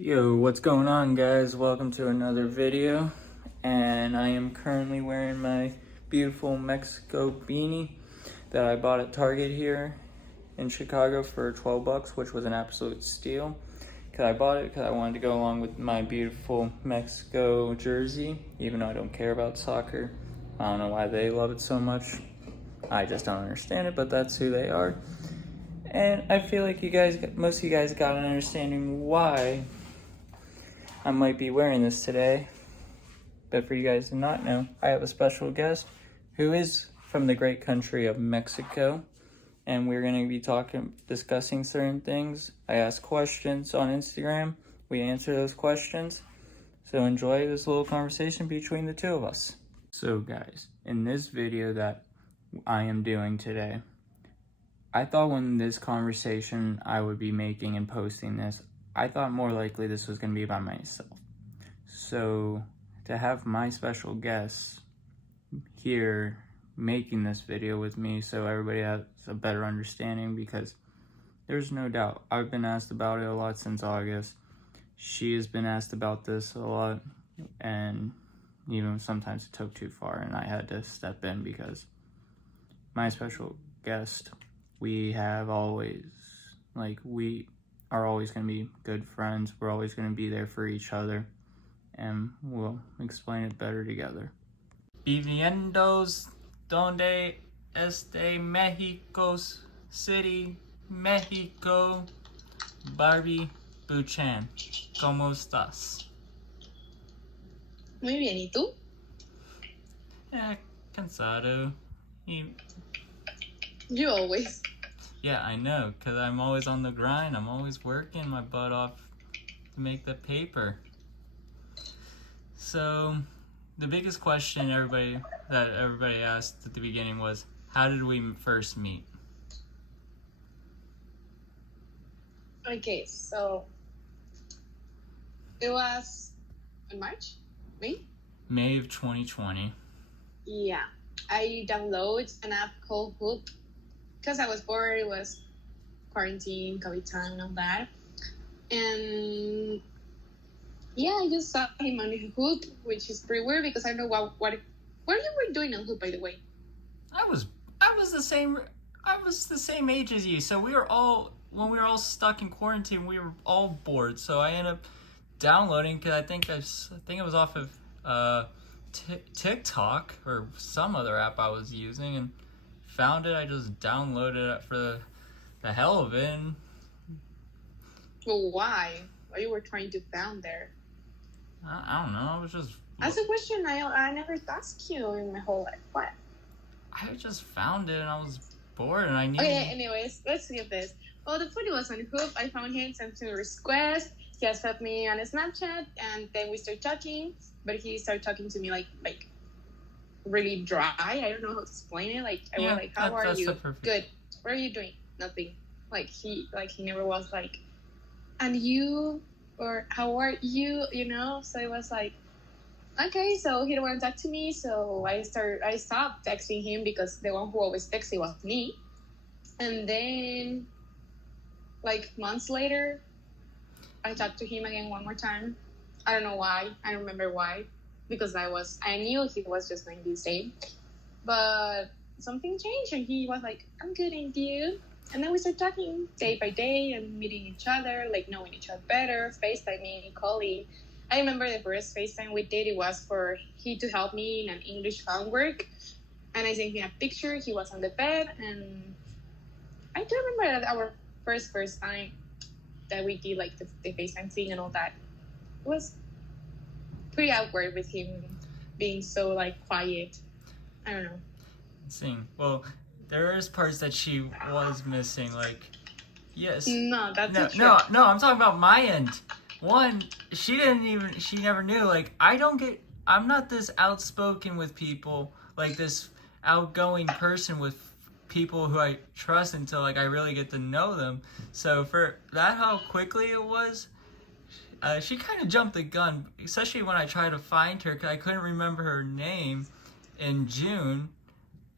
Yo, what's going on, guys? Welcome to another video. And I am currently wearing my beautiful Mexico beanie that I bought at Target here in Chicago for 12 bucks, which was an absolute steal. Cause I bought it because I wanted to go along with my beautiful Mexico jersey, even though I don't care about soccer. I don't know why they love it so much. I just don't understand it, but that's who they are. And I feel like most of you guys got an understanding why I might be wearing this today. But for you guys to not know, I have a special guest who is from the great country of Mexico. And we're going to be discussing certain things. I ask questions on Instagram. We answer those questions. So enjoy this little conversation between the two of us. So guys, in this video that I am doing today, I thought when this conversation I would be making and posting this, I thought more likely this was going to be by myself. So to have my special guest here making this video with me so everybody has a better understanding, because there's no doubt I've been asked about it a lot since August. She has been asked about this a lot, and even sometimes it took too far and I had to step in because my special guest, we are always going to be good friends. We're always going to be there for each other, and we'll explain it better together. Viviendos donde este Mexico City, Mexico, Barbie Buchan. ¿Cómo estás? Muy bien, ¿y tú? Cansado. You always. Yeah, I know, because I'm always on the grind. I'm always working my butt off to make the paper. So, the biggest question everybody asked at the beginning was, how did we first meet? Okay, so it was in March? May of 2020. Yeah. I downloaded an app called Hoop because I was bored. It was quarantine, COVID time, and all that. And yeah, I just saw him on Hoop, which is pretty weird because I don't know what you were doing on Hoop, by the way. I was the same age as you. So when we were all stuck in quarantine, we were all bored. So I ended up downloading, because I think it was off of TikTok or some other app I was using, and found it. I just downloaded it for the hell of it. Well, why? What you were trying to found there? I don't know. I was just... That's a question I never asked you in my whole life. What? I just found it and I was bored and I needed... Okay, anyways, let's skip this. Well, the funny was on Hoop. I found him, sent him a request. He accepted me on Snapchat, and then we started talking. But he started talking to me like really dry. I don't know how to explain it. I was like, "How are you? Good. What are you doing? Nothing." He never was like, "And you?" or "How are you?" You know. So it was like, okay. So he didn't want to talk to me. So I stopped texting him because the one who always texted was me. And then, months later, I talked to him again one more time. I don't know why. I don't remember why. Because I knew he was just going to be the same. But something changed and he was like, "I'm good, and you?" And then we started talking day by day and meeting each other, knowing each other better, FaceTiming, calling. I remember the first FaceTime we did, it was for he to help me in an English homework. And I sent him a picture. He was on the bed. And I do remember that our first time that we did the FaceTime thing and all that. It was pretty awkward with him being so quiet. I don't know. Well, there is parts that she was missing, yes. No, that's not true. No, I'm talking about my end. One, she never knew, I'm not this outspoken with people, this outgoing person with people who I trust until I really get to know them. So for that, how quickly it was, she kind of jumped the gun, especially when I tried to find her, because I couldn't remember her name in June.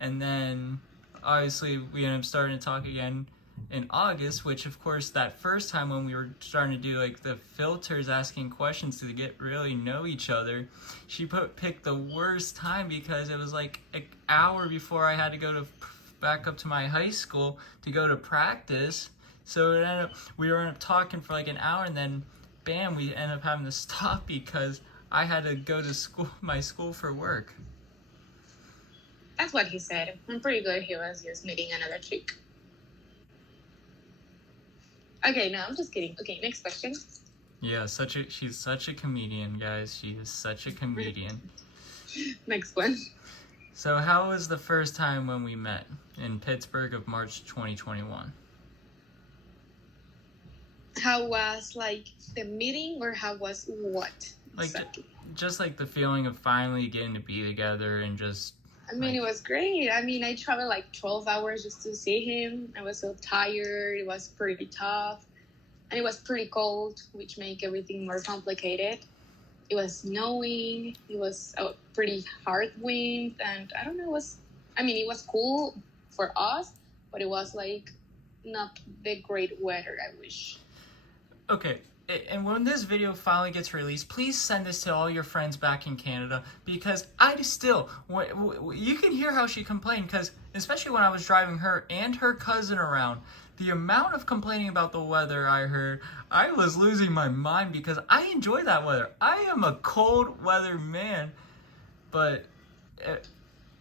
And then, obviously, we ended up starting to talk again in August, which of course that first time when we were starting to do like the filters, asking questions to get really know each other, she picked the worst time because it was like an hour before I had to go to back up to my high school to go to practice. So we were talking for like an hour, and then bam, we ended up having to stop because I had to go to my school for work. That's what he said. I'm pretty good. He was just meeting another chick. Okay, no, I'm just kidding. Okay, next question. Yeah, she's such a comedian, guys. She is such a comedian. Next one. So how was the first time when we met in Pittsburgh of March 2021? How was like the meeting, or how was what? Like exactly? Just like the feeling of finally getting to be together and just. I mean, it was great. I mean, I traveled like 12 hours just to see him. I was so tired. It was pretty tough. And it was pretty cold, which made everything more complicated. It was snowing. It was a pretty hard wind. And I don't know, it was cool for us, but it was like not the great weather, I wish. Okay. And when this video finally gets released, please send this to all your friends back in Canada, because you can hear how she complained, because especially when I was driving her and her cousin around, the amount of complaining about the weather I heard, I was losing my mind because I enjoy that weather. I am a cold weather man, but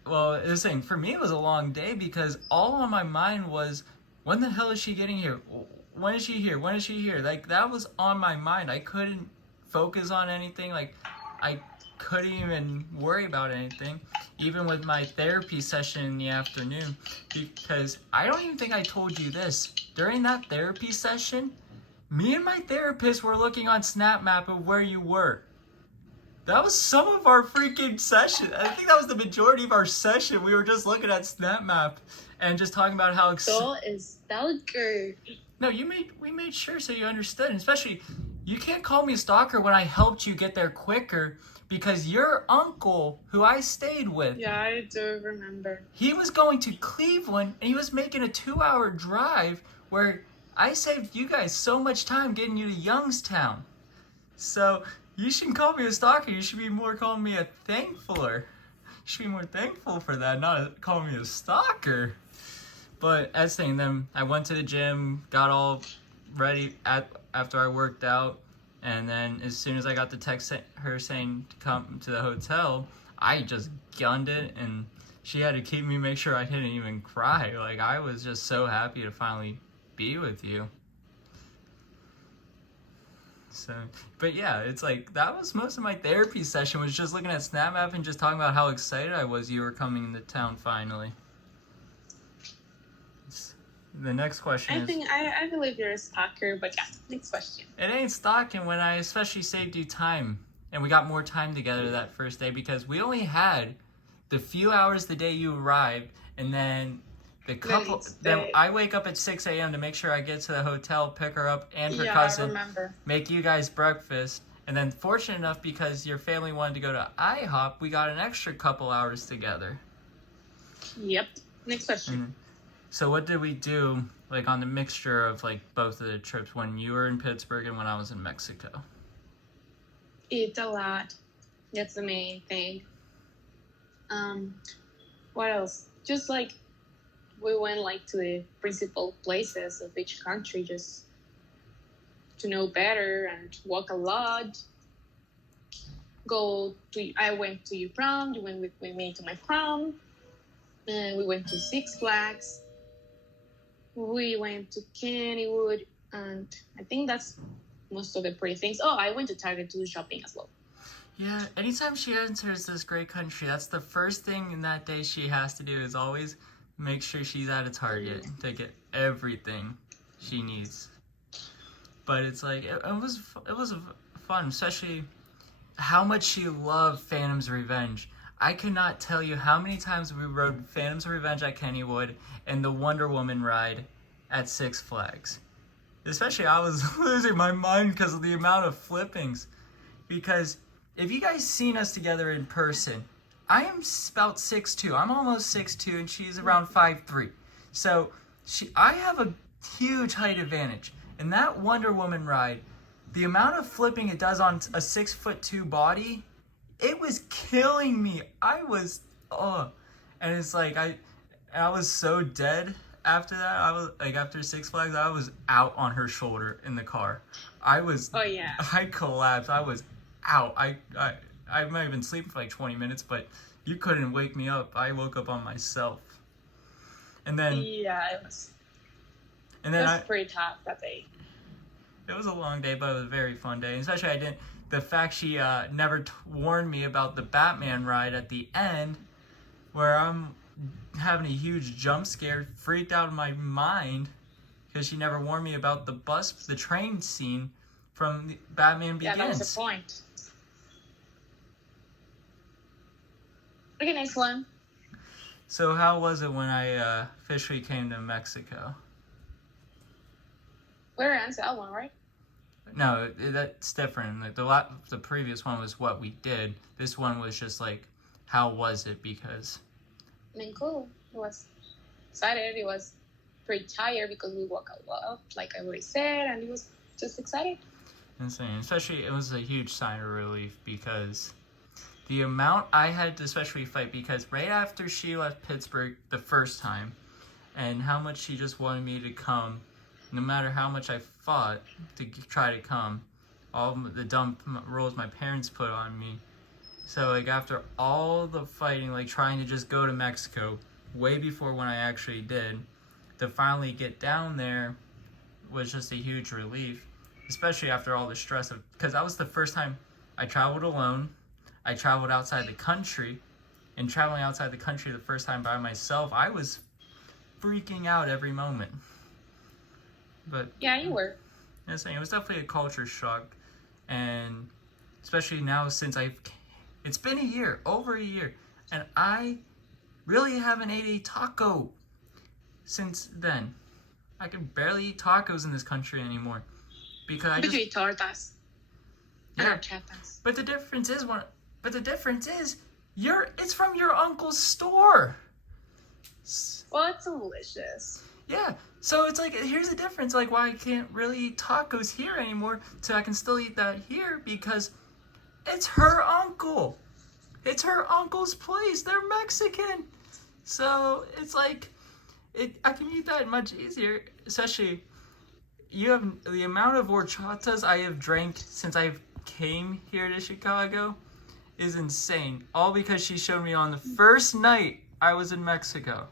for me it was a long day because all on my mind was, when the hell is she getting here? When is she here? When is she here? Like, that was on my mind. I couldn't focus on anything. Like, I couldn't even worry about anything, even with my therapy session in the afternoon, because I don't even think I told you this. During that therapy session, me and my therapist were looking on Snap Map of where you were. That was some of our freaking session. I think that was the majority of our session. We were just looking at Snap Map and just talking about how So is stalker. No, we made sure so you understood. And especially, you can't call me a stalker when I helped you get there quicker, because your uncle, who I stayed with. Yeah, I do remember. He was going to Cleveland, and he was making a 2-hour drive where I saved you guys so much time getting you to Youngstown. So you shouldn't call me a stalker. You should be more calling me a thankfuler. You should be more thankful for that, not calling me a stalker. But as saying, then I went to the gym, got all ready after I worked out, and then as soon as I got the text her saying to come to the hotel, I just gunned it, and she had to make sure I didn't even cry. Like, I was just so happy to finally be with you. So, but yeah, it's like, that was most of my therapy session, was just looking at Snap Map and just talking about how excited I was you were coming into town finally. The next question I believe you're a stalker, but yeah, next question. It ain't stalking when I especially saved you time, and we got more time together that first day, because we only had the few hours the day you arrived, and then then I wake up at 6 a.m. to make sure I get to the hotel, pick her up and her cousin, make you guys breakfast, and then fortunate enough, because your family wanted to go to IHOP, we got an extra couple hours together. Yep. Next question. So what did we do, like, on the mixture of, like, both of the trips, when you were in Pittsburgh and when I was in Mexico? Eat a lot. That's the main thing. What else? Just, like, we went, like, to the principal places of each country just to know better and walk a lot. I went to your prom. You went with me to my prom. And we went to Six Flags. We went to Kennywood, and I think that's most of the pretty things. Oh, I went to Target to do shopping as well. Yeah, anytime she enters this great country, that's the first thing in that day she has to do, is always make sure she's at a Target to get everything she needs. But it's like, it was fun, especially how much she loved Phantom's Revenge. I cannot tell you how many times we rode Phantom's Revenge at Kennywood and the Wonder Woman ride at Six Flags. Especially, I was losing my mind because of the amount of flippings. Because if you guys seen us together in person, I am about 6'2". I'm almost 6'2", and she's around 5'3". So I have a huge height advantage. And that Wonder Woman ride, the amount of flipping it does on a 6'2" body, it was killing me. I was, and it's like I was so dead after that. I was like, after Six Flags, I was out on her shoulder in the car. I was, Oh yeah. I collapsed. I was out. I might have been sleeping for like 20 minutes, but you couldn't wake me up. I woke up on myself. And then Yeah, it was pretty tough that day. It was a long day, but it was a very fun day. Especially the fact she never warned me about the Batman ride at the end, where I'm having a huge jump scare, freaked out of my mind, because she never warned me about the train scene from Batman Begins. Yeah, that was the point. Okay, next one. So how was it when I officially came to Mexico? We already answered that one, right? No, that's different. Like the previous one was what we did. This one was just like, how was it? Because I mean, cool. It was excited. It was pretty tired because we woke up, like I already said, and it was just excited. Insane. Especially, it was a huge sign of relief because the amount I had to especially fight, because right after she left Pittsburgh the first time, and how much she just wanted me to come, no matter how much I fought to try to come, all the dumb rules my parents put on me. So like after all the fighting, like trying to just go to Mexico way before when I actually did, to finally get down there was just a huge relief, especially after all the stress of, because that was the first time I traveled alone. I traveled outside the country, and traveling outside the country the first time by myself, I was freaking out every moment. But yeah, you were. I was saying, it was definitely a culture shock, and especially now since it's been a year, over a year, and I really haven't ate a taco since then. I can barely eat tacos in this country anymore because you eat tortas. Yeah, but the difference is it's from your uncle's store. Well, it's delicious. Yeah, so it's like, here's the difference, like why I can't really eat tacos here anymore, so I can still eat that here, because it's her uncle. It's her uncle's place. They're Mexican. So it's like, I can eat that much easier, especially, you have the amount of horchatas I have drank since I came here to Chicago is insane. All because she showed me on the first night I was in Mexico.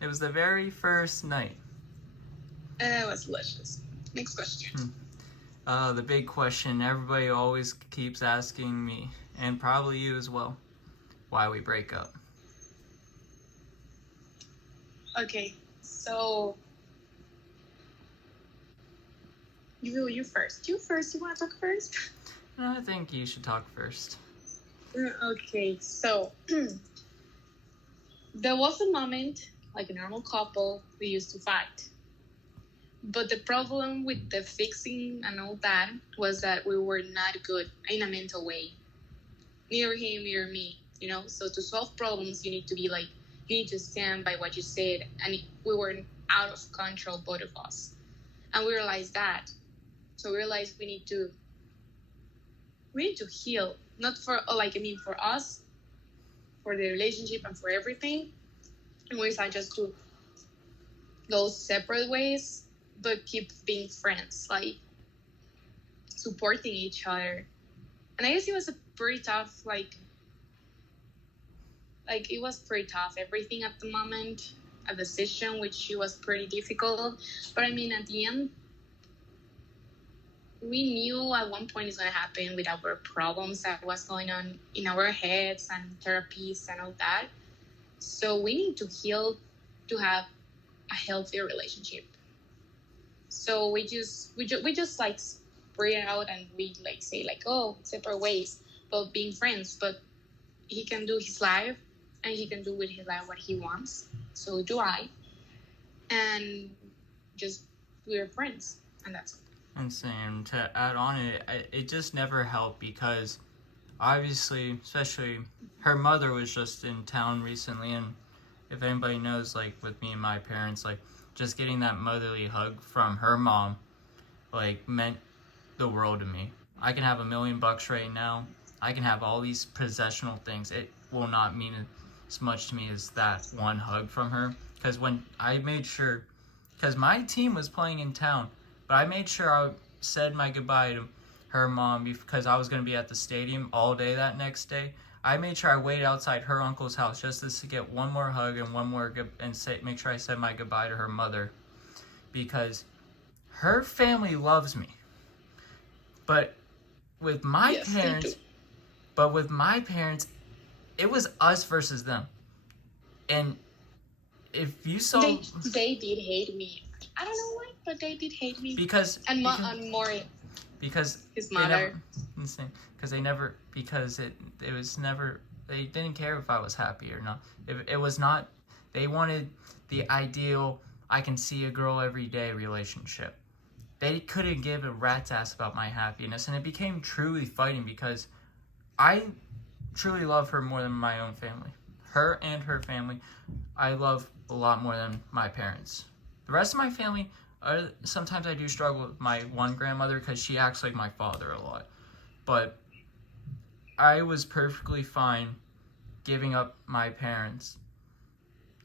It was the very first night. It was delicious. Next question. The big question everybody always keeps asking me, and probably you as well, why we break up. Okay, so you first. You want to talk first? I think you should talk first. Okay, so there was a moment, like a normal couple, we used to fight. But the problem with the fixing and all that was that we were not good in a mental way. Neither him, neither me, So to solve problems, you need to stand by what you said. And we were out of control, both of us. And we realized that. So we realized we need to heal. Not for us, for the relationship and for everything. And we decided just to go separate ways, but keep being friends, like supporting each other. And I guess it was a pretty tough, it was pretty tough. Everything at the moment, a decision, which was pretty difficult. But I mean, at the end, we knew at one point it's going to happen with our problems that was going on in our heads and therapies and all that. So we need to heal to have a healthier relationship. So we just spread it out, and we say separate ways, but being friends. But he can do his life, and he can do with his life what he wants. So do I. And just we're friends, and that's it. And to add on it just never helped, because obviously, especially her mother was just in town recently, and if anybody knows, with me and my parents, just getting that motherly hug from her mom, like, meant the world to me. I can have $1 million right now. I can have all these possessional things. It will not mean as much to me as that one hug from her. Because when I made sure, because my team was playing in town, but I made sure I said my goodbye to her mom because I was going to be at the stadium all day that next day. I made sure I waited outside her uncle's house just to get one more hug and one more make sure I said my goodbye to her mother, because her family loves me. But with my parents, it was us versus them. And if you saw, they did hate me. I don't know why, but they did hate me. Because his mother. They didn't care if I was happy or not. It was not, they wanted the ideal, I can see a girl every day relationship. They couldn't give a rat's ass about my happiness, and it became truly fighting because I truly love her more than my own family. Her and her family, I love a lot more than my parents. The rest of my family, sometimes I do struggle with my one grandmother because she acts like my father a lot. But I was perfectly fine giving up my parents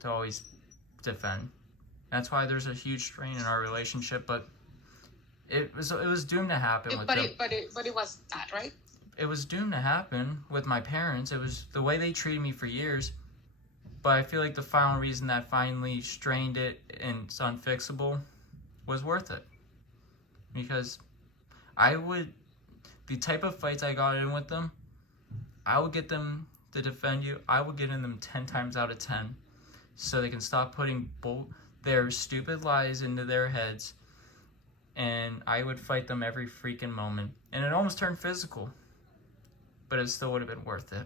to always defend. That's why there's a huge strain in our relationship, but it was doomed to happen with them. But it was that, right? It was doomed to happen with my parents. It was the way they treated me for years. But I feel like the final reason that finally strained it and it's unfixable was worth it. Because the type of fights I got in with them, I would get them to defend you. I would get in them 10 times out of 10 so they can stop putting their stupid lies into their heads. And I would fight them every freaking moment. And it almost turned physical. But it still would have been worth it.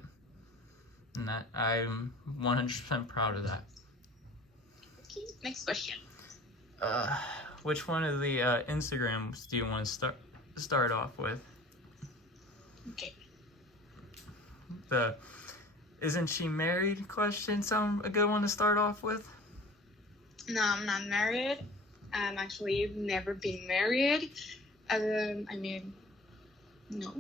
And that I'm 100% proud of that. Okay, next question. Which one of the Instagrams do you want to start off with? Okay. The "isn't she married" question a good one to start off with? No, I'm not married. I'm actually never been married. No.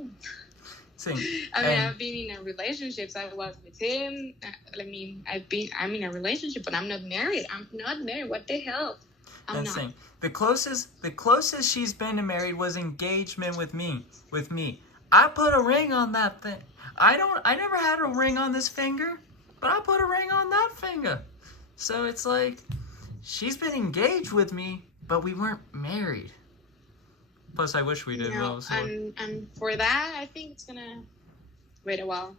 I've been in a relationship. So I was with him. I'm in a relationship, but I'm not married. I'm not married. What the hell? I'm not. Saying, the closest she's been to married was engagement with me. I put a ring on that thing. I never had a ring on this finger, but I put a ring on that finger. So it's like, she's been engaged with me, but we weren't married. Plus, I wish we did. And for that, I think it's gonna wait a while.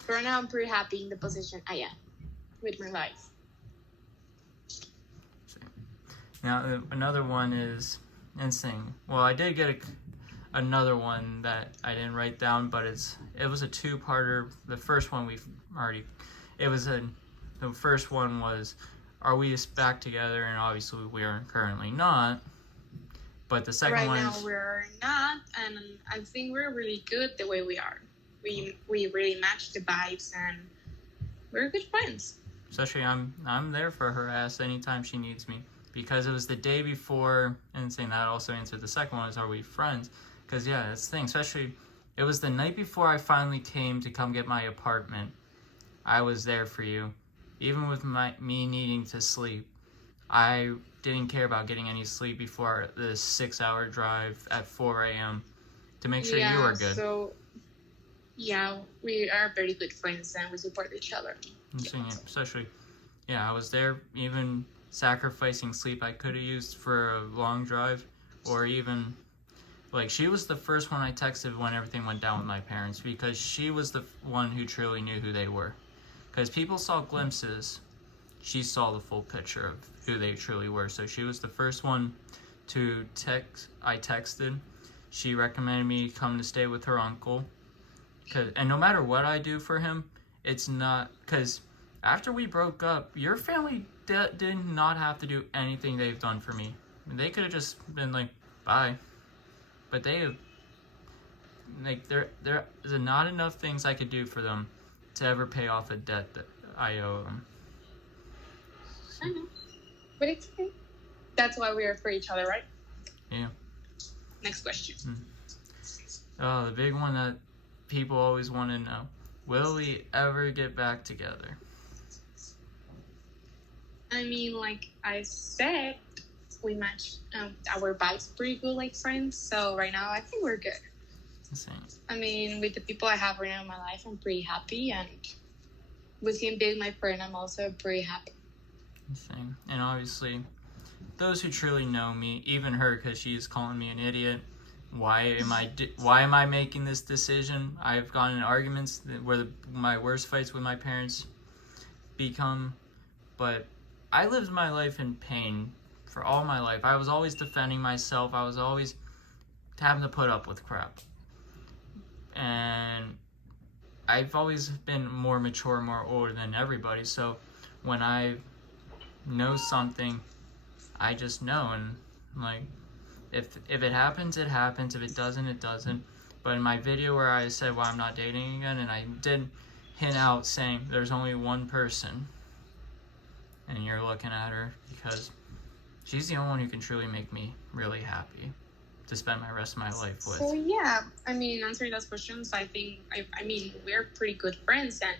For now, I'm pretty happy in the position I am with my life. Now, another one is insane. Well, I did get another one that I didn't write down, but it was a two-parter. The first one the first one was, are we back together? And obviously, we are currently not. But the second one is... Right now, we're not, and I think we're really good the way we are. We really match the vibes, and we're good friends. Especially, I'm there for her ass anytime she needs me. Because it was the day before, and saying that also answered the second one, is are we friends? Because, yeah, that's the thing. Especially, it was the night before I finally came to come get my apartment. I was there for you. Even with me needing to sleep. I didn't care about getting any sleep before the 6-hour drive at 4 a.m. to make sure you were good. So, yeah, we are very good friends and we support each other. Especially, I was there even sacrificing sleep I could have used for a long drive, or even, like, she was the first one I texted when everything went down with my parents, because she was the one who truly knew who they were. Because people saw glimpses, she saw the full picture of who they truly were. So she was the first one to I texted. She recommended me come to stay with her uncle. And no matter what I do for him, it's not... Because after we broke up, your family did not have to do anything they've done for me. They could have just been like, bye. But there's not enough things I could do for them to ever pay off a debt that I owe them. I know. But it's okay. That's why we are for each other, right? Yeah. Next question. Oh, the big one that people always want to know. Will we ever get back together? I mean, like I said, we match our vibes pretty good like friends. So right now, I think we're good. Insane. I mean, with the people I have right now in my life, I'm pretty happy. And with him being my friend, I'm also pretty happy. Insane. And obviously, those who truly know me, even her, because she is calling me an idiot. Why am I making this decision? I've gotten in arguments where my worst fights with my parents become, but I lived my life in pain for all my life. I was always defending myself. I was always having to put up with crap. And I've always been more mature, more older than everybody. So when I know something, I just know. And like, if it happens, it happens. If it doesn't, it doesn't. But in my video where I said why I'm not dating again, and I did hint out saying there's only one person, and you're looking at her because she's the only one who can truly make me really happy to spend my rest of my life with. So yeah, I mean, answering those questions, I think, I mean, we're pretty good friends, and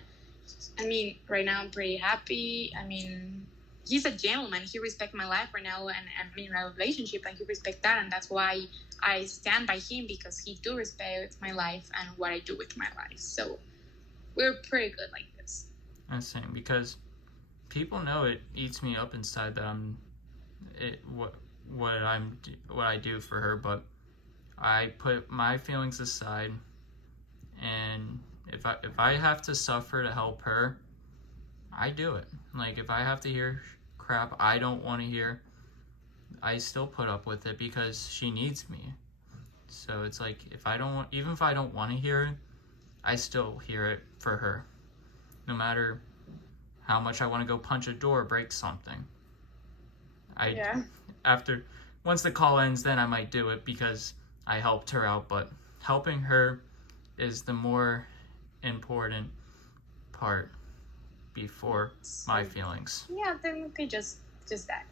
I mean, right now I'm pretty happy. I mean, he's a gentleman. He respects my life right now, and I'm in a relationship, and he respects that, and that's why I stand by him, because he do respect my life and what I do with my life. So we're pretty good like this. I'm saying, because people know it eats me up inside that what I do for her, but I put my feelings aside, and if I have to suffer to help her, I do it. Like, if I have to hear crap I don't want to hear, I still put up with it because she needs me. So it's like, even if I don't want to hear it, I still hear it for her, no matter how much I want to go punch a door, break something. Once the call ends, then I might do it because I helped her out, but helping her is the more important part before my feelings. Yeah, then okay, just that.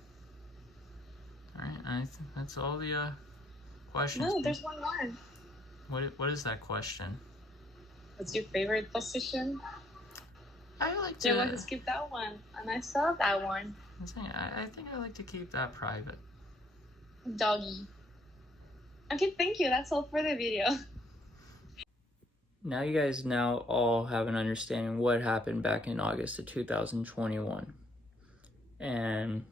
All right, I think that's all the questions. No, there's one more. What is that question? What's your favorite position? I like to. You want to skip that one, and I saw that one. I think I like to keep that private. Doggy. Okay, thank you. That's all for the video. Now you guys all have an understanding what happened back in August of 2021. And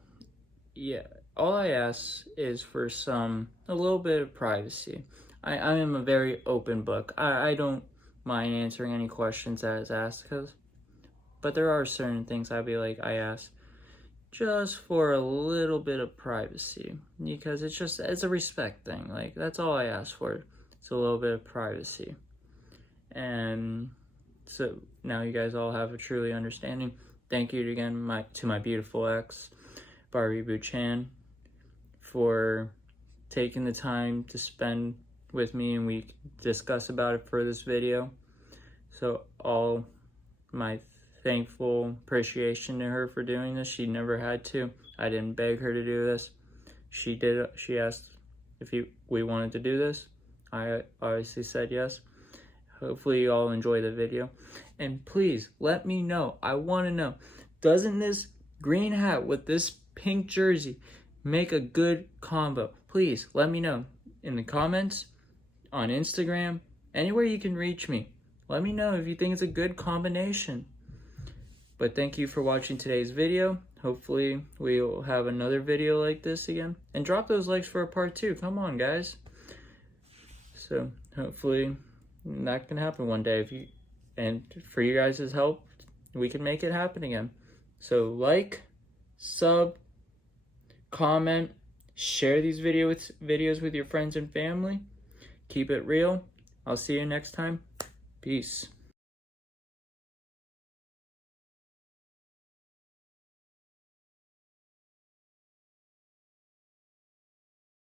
yeah, all I ask is for a little bit of privacy. I am a very open book. I don't mind answering any questions that is asked, but there are certain things I ask just for a little bit of privacy, because it's a respect thing. Like, that's all I ask for. It's a little bit of privacy. And so now you guys all have a truly understanding. Thank you again to my beautiful ex, Barbie Buchan, for taking the time to spend with me, and we discuss about it for this video. So all my thankful appreciation to her for doing this. She never had to. I didn't beg her to do this. She did. She asked if we wanted to do this. I obviously said yes. Hopefully you all enjoy the video, and please let me know. I want to know, doesn't this green hat with this pink jersey make a good combo? Please let me know in the comments, on Instagram, anywhere you can reach me. Let me know if you think it's a good combination. But thank you for watching today's video. Hopefully we'll have another video like this again. And drop those likes for a part 2. Come on, guys. So hopefully that can happen one day. And for you guys' help, we can make it happen again. So like, sub, comment, share these videos with your friends and family. Keep it real. I'll see you next time. Peace.